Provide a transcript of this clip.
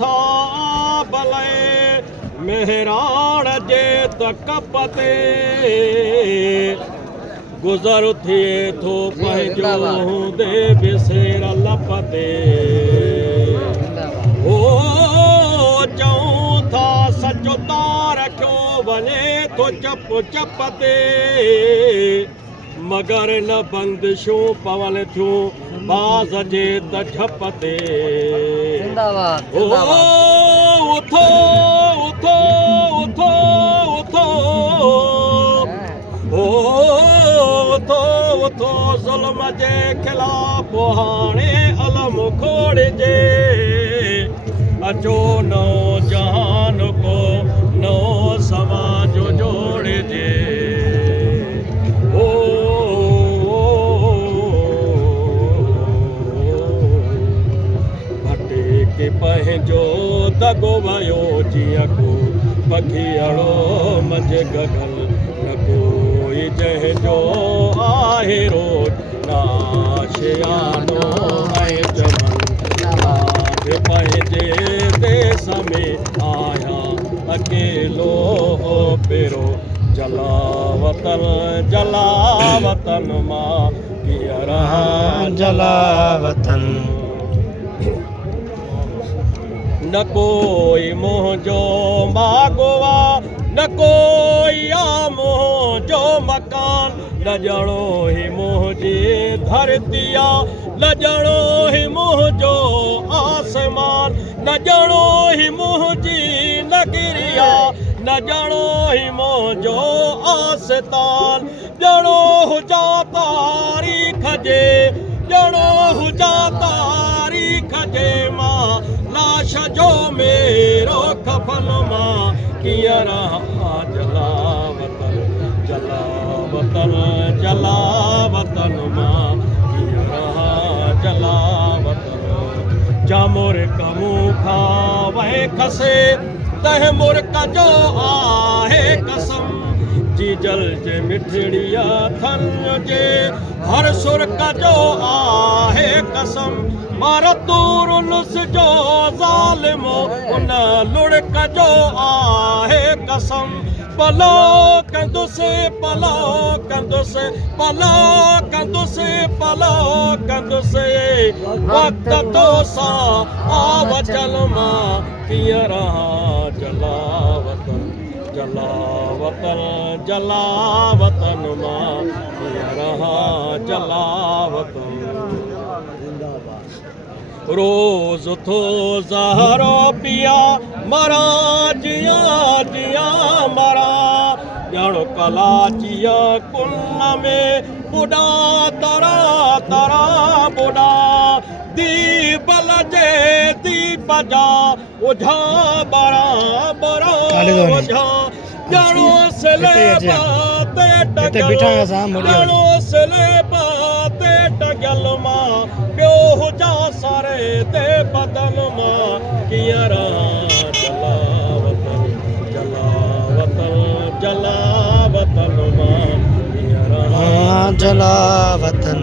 था भले मेहरान जे तकपते गुज़र थिए थो पंहिंजो दे बिसेर लपते ओ चऊं था सचो तार रखियो वञे थो चप चप ते मगर न बंदिशूं पवन थियूं बाज़ जे त झप ते ओ उथो उथो उथो उथो ओ उथो उथो ज़ुल्म जे ख़िलाफ़ हाणे अलम खोड़िजे अचो नओं जहान को नओं समाज जोड़िजे के पंहिंजो दगो वयो जीअं को पखियड़ो मझ गगल न कोई जंहिंजो आहे रोज नाशियानो ऐं चमन आज पंहिंजे देश में आया अकेलो हो पेरो जलावतन जलावतन मां कीअं रहा जलावतन न कोई मुंहिंजो मागोवा न कोई आ मुंहिंजो मकान न ॼणो ही मुंहिंजी धरती आ न ॼणो ही मुंहिंजो आसमान न ॼणो ही मुंहिंजी नगरिया न ॼणो ही मुंहिंजो आस्तान ॼणो हुजा तारीख़ जे ॼणो हुजा तारीख़ जे मां लाश जो मेरो कफन मां कीअं रहा जलावतन जलावतन जलावतन मां कीअं रहा जलावतन जा मुर्क मूं खां वहे खसे तंहिं मुर्क जो आहे कसम जी जल जे मिठड़ीअ थन जे हर सुर्क जो आहे कसम मारतूरुलुस जो ज़ालिमो उन लुड़क जो आहे कसम पलो कंदुसि पलो कंदुसि पलो कंदुसि पलो कंदुसि वक़्त तो सां आवचल मां कीअं रहा जलावतन जलावतन जलावतन मां कीअं रहा जलावतन रोज़ थो ज़हरो पिया मरा जियां जियां मरा ॼण कलाचीअ कुन में बुॾा तरा तरा बुॾा दीपल जे दीप जा उझा बरा बरा उझा ॼणो सिलेबा ते टॻियल ॼणो सिलेबा ते टॻियल मां ॿियो हुजा सारे ते बदन मां कीअं रहा जलावतन जलावतन जलावतन मां कीअं रहा जलावतन